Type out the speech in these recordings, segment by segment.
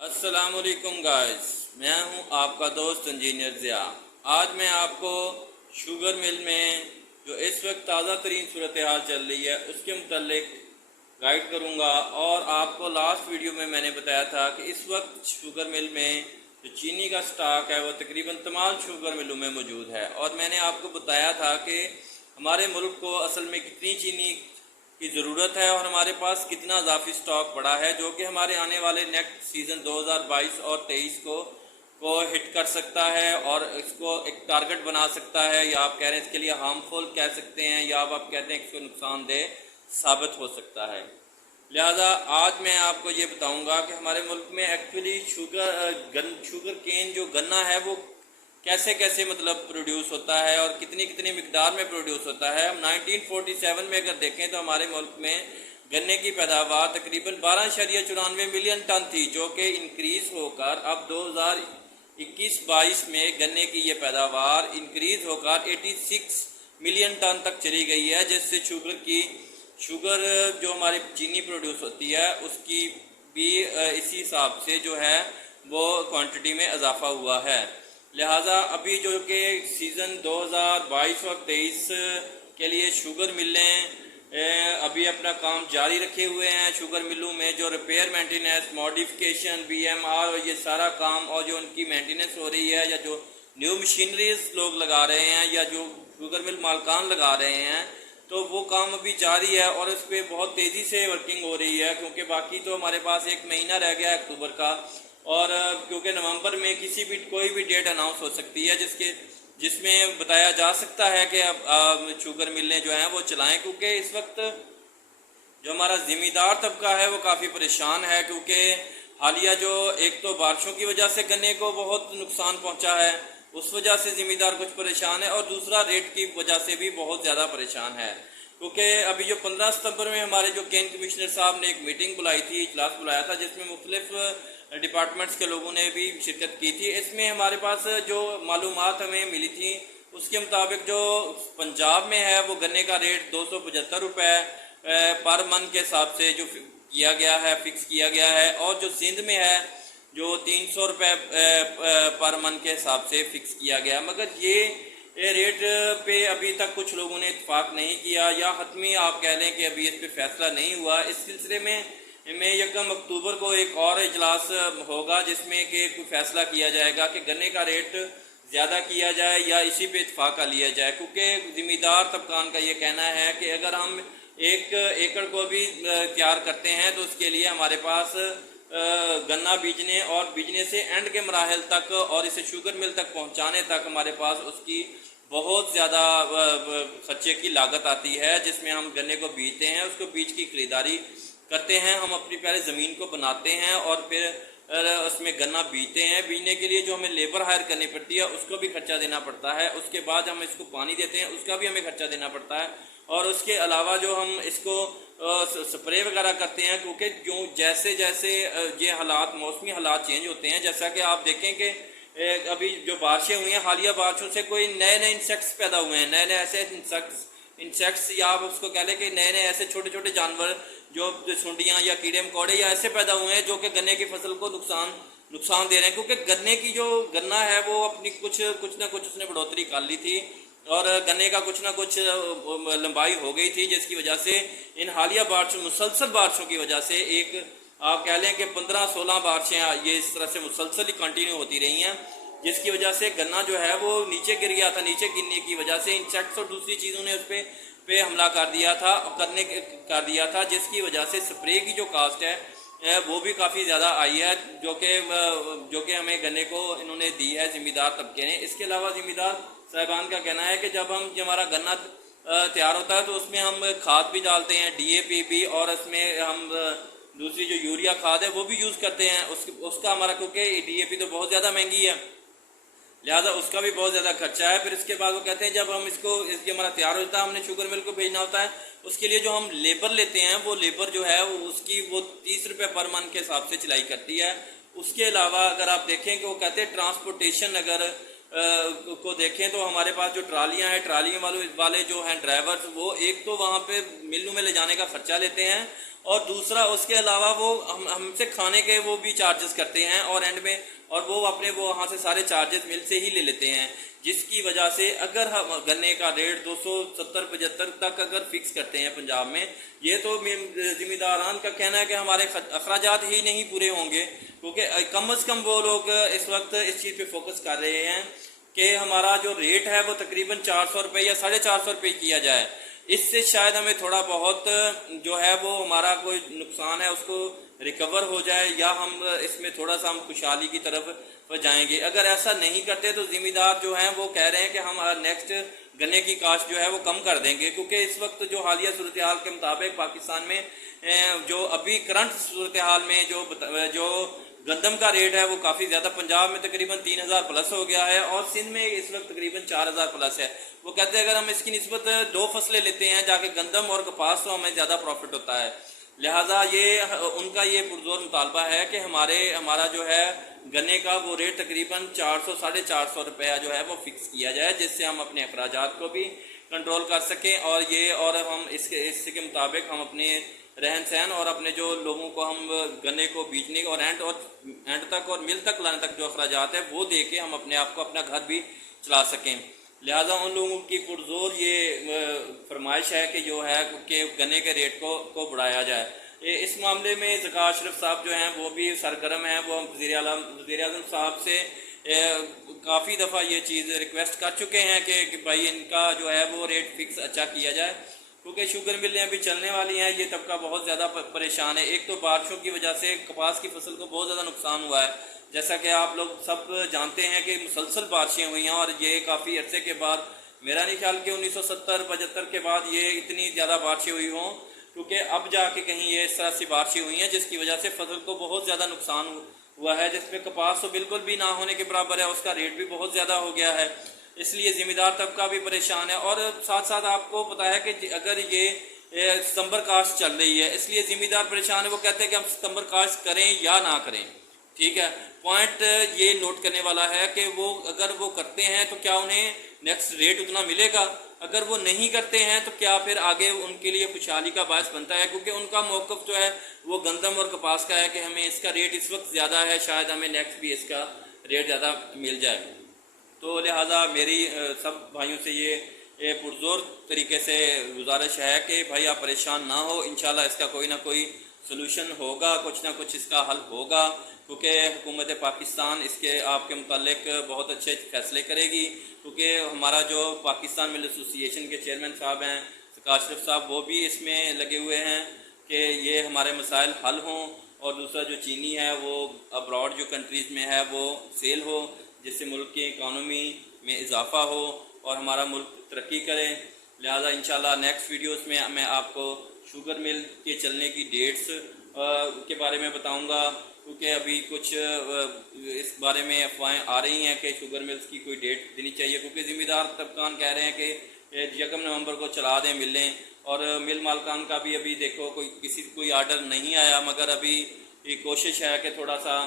अस्सलाम वालेकुम गाइस, मैं हूं आपका दोस्त इंजीनियर ज़िया। आज मैं आपको शुगर मिल में जो इस वक्त ताज़ा तरीन सूरत हाल चल रही है उसके मुतल्लिक गाइड करूंगा। और आपको लास्ट वीडियो में मैंने बताया था कि इस वक्त शुगर मिल में जो चीनी का स्टॉक है वो तकरीबन तमाम शुगर मिलों में मौजूद है। और मैंने आपको बताया था कि हमारे मुल्क को असल में कितनी चीनी की ज़रूरत है और हमारे पास कितना इजाफी स्टॉक पड़ा है जो कि हमारे आने वाले नेक्स्ट सीज़न 2022 और 23 को हिट कर सकता है और इसको एक टारगेट बना सकता है, या आप कह रहे हैं इसके लिए हार्मफुल कह सकते हैं, या आप कहते हैं इसको नुकसानदेह साबित हो सकता है। लिहाजा आज मैं आपको ये बताऊंगा कि हमारे मुल्क में एक्चुअली शुगर केन जो गन्ना है वो कैसे कैसे मतलब प्रोड्यूस होता है और कितनी कितनी मिकदार में प्रोड्यूस होता है। हम 1947 में अगर देखें तो हमारे मुल्क में गन्ने की पैदावार तकरीबन 12.94 मिलियन टन थी, जो कि इंक्रीज़ होकर अब 2021-22 में गन्ने की ये पैदावार इंक्रीज़ होकर 86 मिलियन टन तक चली गई है, जिससे शुगर जो हमारी चीनी प्रोड्यूस होती है उसकी भी इसी हिसाब से जो है वो क्वांटिटी में इजाफा हुआ है। लिहाजा अभी जो कि सीज़न 2022 और 23 के लिए शुगर मिलें अभी अपना काम जारी रखे हुए हैं। शुगर मिलों में जो रिपेयर मेंटेनेंस मॉडिफिकेशन BMR और ये सारा काम और जो उनकी मेंटेनेंस हो रही है, या जो न्यू मशीनरीज लोग लगा रहे हैं या जो शुगर मिल मालकान लगा रहे हैं, तो वो काम अभी जारी है और इस पर बहुत तेज़ी से वर्किंग हो रही है। क्योंकि बाकी तो हमारे पास एक महीना रह गया है अक्टूबर का, और क्योंकि नवंबर में कोई भी डेट अनाउंस हो सकती है जिसमें बताया जा सकता है कि अब शुगर मिलें जो हैं वो चलाएं। क्योंकि इस वक्त जो हमारा ज़िम्मेदार तबका है वो काफ़ी परेशान है, क्योंकि हालिया जो एक तो बारिशों की वजह से गन्ने को बहुत नुकसान पहुंचा है, उस वजह से ज़िम्मेदार कुछ परेशान है, और दूसरा रेट की वजह से भी बहुत ज़्यादा परेशान है। क्योंकि अभी जो 15 सितंबर में हमारे जो केन कमिश्नर साहब ने एक मीटिंग बुलाई थी, इजलास बुलाया था, जिसमें मुख्तलिफ डिपार्टमेंट्स के लोगों ने भी शिरकत की थी। इसमें हमारे पास जो मालूमात हमें मिली थी उसके मुताबिक जो पंजाब में है वो गन्ने का रेट 275 रुपये पर मन के हिसाब से जो किया गया है, फिक्स किया गया है, और जो सिंध में है जो 300 रुपये पर मन के हिसाब से फिक्स किया गया। मगर ये रेट पे अभी तक कुछ लोगों ने इत्तेफाक नहीं किया, या हतमी आप कह लें कि अभी इस पर फैसला नहीं हुआ। इस सिलसिले में 1 अक्टूबर को एक और इजलास होगा जिसमें कि कोई फैसला किया जाएगा कि गन्ने का रेट ज़्यादा किया जाए या इसी पे इत्तेफाक कर लिया जाए। क्योंकि ज़िम्मेदार तबकान का ये कहना है कि अगर हम 1 एकड़ को भी तैयार करते हैं तो उसके लिए हमारे पास गन्ना बीजने और बीजने से एंड के मराहल तक और इसे शुगर मिल तक पहुंचाने तक हमारे पास उसकी बहुत ज़्यादा खर्चे की लागत आती है, जिसमें हम गन्ने को बीजते हैं, उसको बीज की खरीदारी करते हैं, हम अपनी पहले ज़मीन को बनाते हैं और फिर उसमें गन्ना बीजते हैं। बीजने के लिए जो हमें लेबर हायर करनी पड़ती है उसको भी खर्चा देना पड़ता है। उसके बाद हम इसको पानी देते हैं, उसका भी हमें खर्चा देना पड़ता है। और उसके अलावा जो हम इसको स्प्रे वगैरह करते हैं, क्योंकि जो जैसे जैसे ये हालात मौसमी हालात चेंज होते हैं, जैसा कि आप देखें कि अभी जो बारिशें हुई हैं, हालिया बारिशों से कोई नए नए इंसेक्ट्स पैदा हुए हैं, नए नए ऐसे इंसेक्ट्स या आप उसको कह लें कि नए नए ऐसे छोटे छोटे जानवर जो सुंडियाँ या कीड़े मकोड़े या ऐसे पैदा हुए हैं जो कि गन्ने की फसल को नुकसान दे रहे हैं। क्योंकि गन्ने की जो गन्ना है वो अपनी कुछ ना कुछ उसने बढ़ोतरी कर ली थी और गन्ने का कुछ ना कुछ लंबाई हो गई थी, जिसकी वजह से इन हालिया मुसलसल बारिशों की वजह से एक आप कह लें कि 15-16 बारिशें ये इस तरह से मुसलसल ही कंटिन्यू होती रही हैं, जिसकी वजह से गन्ना जो है वो नीचे गिर गया था। नीचे गिरने की वजह से इंसेक्ट्स और दूसरी चीज़ों ने उस पे हमला कर दिया था, जिसकी वजह से स्प्रे की जो कास्ट है वो भी काफ़ी ज़्यादा आई है, जो कि हमें गन्ने को इन्होंने दी है ज़िम्मेदार तबके ने। इसके अलावा ज़िम्मेदार साहिबान का कहना है कि जब हमारा गन्ना तैयार होता है तो उसमें हम खाद भी डालते हैं, DAP भी, और इसमें हम दूसरी जो यूरिया खाद है वो भी यूज़ करते हैं। उसका हमारा, क्योंकि DAP तो बहुत ज़्यादा महंगी है, लिहाजा उसका भी बहुत ज़्यादा खर्चा है। फिर इसके बाद वो कहते हैं जब हम इसके हमारा तैयार होता है, हमने शुगर मिल को भेजना होता है, उसके लिए जो हम लेबर लेते हैं वो लेबर जो है उसकी 30 रुपये पर मन के हिसाब से चलाई करती है। उसके अलावा अगर आप देखें कि वो कहते हैं ट्रांसपोर्टेशन अगर को देखें तो हमारे पास जो ट्रालियाँ हैं, ट्रालियों वाले जो हैं ड्राइवर्स, वो एक तो वहाँ पे मिलों में ले जाने का खर्चा लेते हैं, اور دوسرا اس کے علاوہ وہ ہم سے کھانے کے وہ بھی چارجز کرتے ہیں اور اینڈ میں، اور وہ اپنے وہ وہاں سے سارے چارجز مل سے ہی لے لیتے ہیں، جس کی وجہ سے اگر ہم گنے کا ریٹ 270-75 تک اگر فکس کرتے ہیں پنجاب میں، یہ تو ذمہ داران کا کہنا ہے کہ ہمارے اخراجات ہی نہیں پورے ہوں گے، کیونکہ کم از کم وہ لوگ اس وقت اس چیز پہ فوکس کر رہے ہیں کہ ہمارا جو ریٹ ہے وہ تقریباً 400 روپے یا 450 روپے کیا جائے، اس سے شاید ہمیں تھوڑا بہت جو ہے وہ ہمارا کوئی نقصان ہے اس کو ریکور ہو جائے، یا ہم اس میں تھوڑا سا ہم خوشحالی کی طرف جائیں گے۔ اگر ایسا نہیں کرتے تو ذمہ دار جو ہیں وہ کہہ رہے ہیں کہ ہم نیکسٹ گنے کی کاشت جو ہے وہ کم کر دیں گے، کیونکہ اس وقت جو حالیہ صورتحال کے مطابق پاکستان میں جو ابھی کرنٹ صورتحال میں جو گندم کا ریٹ ہے وہ کافی زیادہ، پنجاب میں تقریباً 3000 پلس ہو گیا ہے اور سندھ میں اس وقت تقریباً 4000 پلس ہے۔ وہ کہتے ہیں اگر ہم اس کی نسبت 2 فصلیں لیتے ہیں جا کے گندم اور کپاس، تو ہمیں زیادہ پروفٹ ہوتا ہے، لہٰذا یہ ان کا یہ پرزور مطالبہ ہے کہ ہمارا جو ہے گنے کا وہ ریٹ تقریباً 400-450 روپیہ جو ہے وہ فکس کیا جائے، جس سے ہم اپنے اخراجات کو بھی کنٹرول کر سکیں، اور ہم اس کے مطابق ہم اپنے رہن سہن اور اپنے جو لوگوں کو ہم گنے کو بیچنے اور اینڈ تک اور مل تک لانے تک جو اخراجات ہیں وہ دے کے ہم اپنے آپ کو اپنا گھر بھی چلا سکیں۔ لہٰذا ان لوگوں کی پرزور یہ فرمائش ہے کہ جو ہے کہ گنے کے ریٹ کو بڑھایا جائے۔ اس معاملے میں ذکا اشرف صاحب جو ہیں وہ بھی سرگرم ہیں، وہ وزیر اعظم صاحب سے کافی دفعہ یہ چیز ریکویسٹ کر چکے ہیں کہ بھائی ان کا جو ہے وہ ریٹ فکس اچھا کیا جائے، کیونکہ شوگر ملیں ابھی چلنے والی ہیں، یہ طبقہ بہت زیادہ پریشان ہے۔ ایک تو بارشوں کی وجہ سے کپاس کی فصل کو بہت زیادہ نقصان ہوا ہے، جیسا کہ آپ لوگ سب جانتے ہیں کہ مسلسل بارشیں ہوئی ہیں، اور یہ کافی عرصے کے بعد، میرا نہیں خیال کہ 1970-75 کے بعد یہ اتنی زیادہ بارشیں ہوئی ہوں، کیونکہ اب جا کے کہیں یہ اس طرح سے بارشیں ہوئی ہیں جس کی وجہ سے فصل کو بہت زیادہ نقصان ہوا ہے، جس میں کپاس تو بالکل بھی نہ ہونے کے برابر ہے، اس کا ریٹ بھی بہت زیادہ ہو گیا ہے، اس لیے ذمہ دار طبقہ بھی پریشان ہے۔ اور ساتھ ساتھ آپ کو پتا ہے کہ اگر یہ ستمبر کاشت چل رہی ہے، اس لیے ذمہ دار پریشان ہے، وہ کہتے ہیں کہ ہم ستمبر کاشت کریں یا نہ کریں، ٹھیک ہے۔ پوائنٹ یہ نوٹ کرنے والا ہے کہ اگر وہ کرتے ہیں تو کیا انہیں نیکسٹ ریٹ اتنا ملے گا، اگر وہ نہیں کرتے ہیں تو کیا پھر آگے ان کے لیے خوشحالی کا باعث بنتا ہے، کیونکہ ان کا موقف جو ہے وہ گندم اور کپاس کا ہے کہ ہمیں اس کا ریٹ اس وقت زیادہ ہے، شاید ہمیں نیکسٹ بھی اس کا ریٹ زیادہ مل جائے۔ تو لہٰذا میری سب بھائیوں سے یہ پرزور طریقے سے گزارش ہے کہ بھائی آپ پریشان نہ ہو، انشاءاللہ اس کا کوئی نہ کوئی سلوشن ہوگا، کچھ نہ کچھ اس کا حل ہوگا، کیونکہ حکومت پاکستان اس کے آپ کے متعلق بہت اچھے فیصلے کرے گی، کیونکہ ہمارا جو پاکستان مل ایسوسی ایشن کے چیئرمین صاحب ہیں ذکا اشرف صاحب، وہ بھی اس میں لگے ہوئے ہیں کہ یہ ہمارے مسائل حل ہوں، اور دوسرا جو چینی ہے وہ ابراڈ جو کنٹریز میں ہے وہ سیل ہو، جس سے ملک کی اکانومی میں اضافہ ہو اور ہمارا ملک ترقی کرے۔ لہٰذا انشاءاللہ نیکسٹ ویڈیوز میں میں آپ کو شوگر مل کے چلنے کی ڈیٹس کے بارے میں بتاؤں گا، کیونکہ ابھی کچھ اس بارے میں افواہیں آ رہی ہیں کہ شوگر ملز کی کوئی ڈیٹ دینی چاہیے، کیونکہ ذمہ دار طبقان کہہ رہے ہیں کہ 1 نومبر کو چلا دیں ملیں، اور مل مالکان کا بھی ابھی دیکھو کوئی آرڈر نہیں آیا، مگر ابھی یہ کوشش ہے کہ تھوڑا سا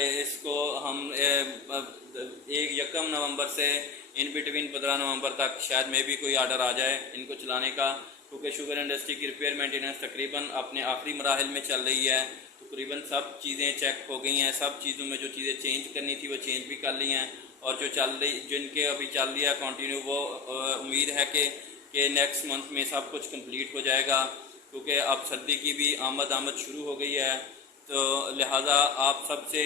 اس کو ہم 1 نومبر سے ان بٹوین 15 نومبر تک شاید میں بھی کوئی آرڈر آ جائے ان کو چلانے کا، کیونکہ شوگر انڈسٹری کی ریپیئر مینٹیننس تقریباً اپنے آخری مراحل میں چل رہی ہے، تقریباً سب چیزیں چیک ہو گئی ہیں، سب چیزوں میں جو چیزیں چینج کرنی تھی وہ چینج بھی کر لی ہیں، اور جو جن کے ابھی چل رہی ہے کنٹینیو، وہ امید ہے کہ نیکسٹ منتھ میں سب کچھ کمپلیٹ ہو جائے گا، کیونکہ اب سردی کی بھی آمد شروع ہو گئی ہے۔ تو لہٰذا آپ سب سے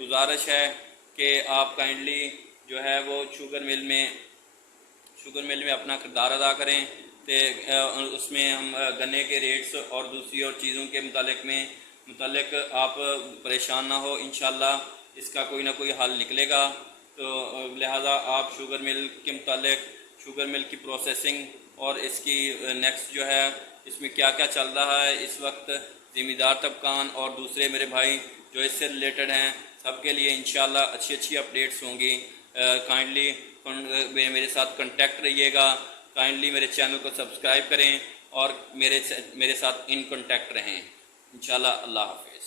گزارش ہے کہ آپ کائنڈلی جو ہے وہ شوگر مل میں اپنا کردار ادا کریں، اس میں ہم گنے کے ریٹس اور دوسری اور چیزوں کے متعلق آپ پریشان نہ ہو، انشاءاللہ اس کا کوئی نہ کوئی حل نکلے گا۔ تو لہٰذا آپ شوگر مل کے متعلق، شوگر مل کی پروسیسنگ اور اس کی نیکسٹ جو ہے اس میں کیا کیا چل رہا ہے اس وقت، ذمہ دار طبقان اور دوسرے میرے بھائی جو اس سے ریلیٹڈ ہیں، سب کے لیے انشاءاللہ اچھی اپڈیٹس ہوں گی۔ کائنڈلی میرے ساتھ کنٹیکٹ رہیے گا، کائنڈلی میرے چینل کو سبسکرائب کریں اور میرے ساتھ ان کنٹیکٹ رہیں انشاءاللہ۔ اللہ حافظ۔